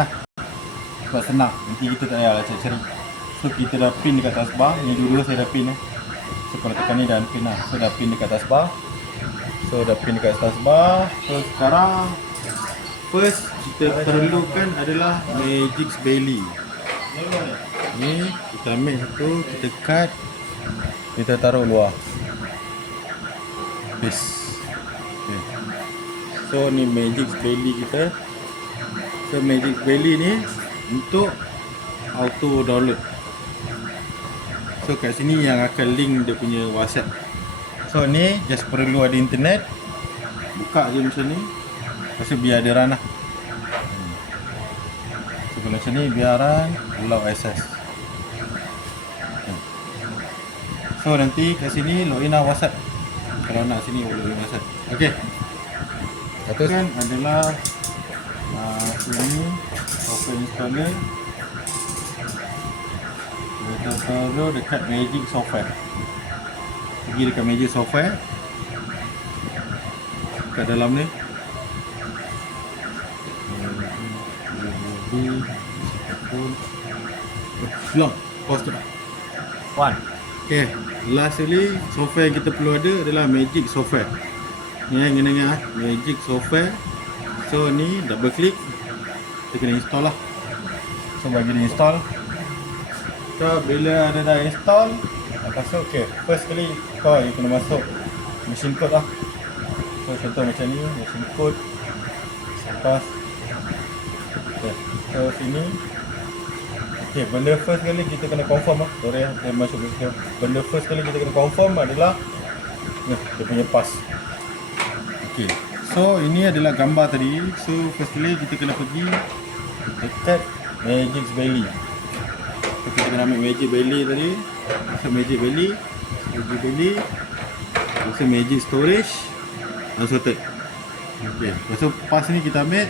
lah, sebab senang, nanti kita tak payahlah cari-cari. So kita dah pin dekat taskbar, ni dua-dua saya dah pin so kalau tekan ni dah pin lah, so dah pin dekat taskbar. So sekarang first kita perlukan adalah Magic Belly. Ni kita ambil satu, kita cut, kita taruh luar. Okay. So ni Magic Belly kita. So Magic Belly ni untuk auto download. So kat sini yang akan link dia punya WhatsApp. So ni just perlu ada internet, buka je macam ni, lepas tu biar dia run lah. So kalau macam ni biar run, allow access. So nanti kat sini login lah WhatsApp. Kalau nak sini login WhatsApp. Okay. Satu kan adalah sini software installer. Kita taruh dekat Magic Software. Pergi dekat Magic Software, kat dalam ni long pause tu dah. Okay, last sekali software yang kita perlu ada adalah Magic Software. Ni kena Magic Software. So ni double click, kita kena install lah. So bagi dia install, so bila ada dah install, lepas tu okay, first kali kau kena masuk machine code lah. So contoh macam ni, machine code atas. Okay, so sini okay, benda first kali kita kena confirm lah. Sorry lah, dia masuk ke situ. Benda first kali kita kena confirm adalah ni, dia punya pass. Okay, so ini adalah gambar tadi. So first kali kita kena pergi dekat Magic Belly. So kita kena ambil Magic Belly tadi. So Magic Belly, so Magic Storage, unsorted. Okay, lepas tu pass ni kita ambil,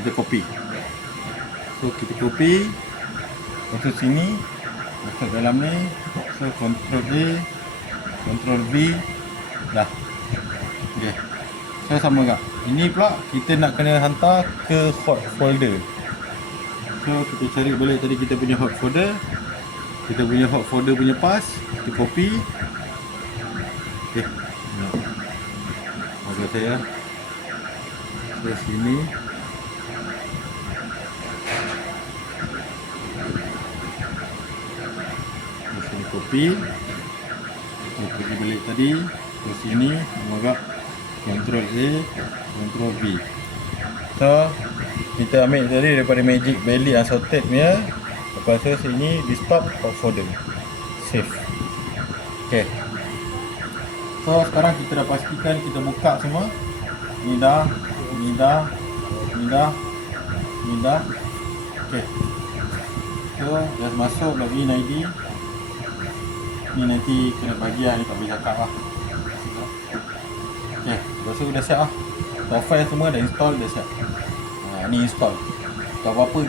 kita copy. So kita copy, lepas tu sini masuk dalam ni. So Ctrl A, Ctrl V, dah. Okay, so sama juga. Ini pula kita nak kena hantar ke hot folder. So kita cari balik tadi kita punya hot folder, kita punya hot folder punya pass, kita copy. Okay, agak saya ke sini. Di sini copy. Kita pergi balik tadi ke sini, agak Ctrl A, Ctrl V. So kita ambil tadi daripada Magic Belly unsorted punya. Lepas tu sini di stop hot folder, save. Okay, so sekarang kita dah pastikan kita buka semua. Ni dah. Okay, so just masuk login ID. Ni nanti kena bagi lah, ni tak boleh cakap lah. Okay, lepas tu dah siap lah. Software semua dah install, dah siap. Ni install. Tak apa-apa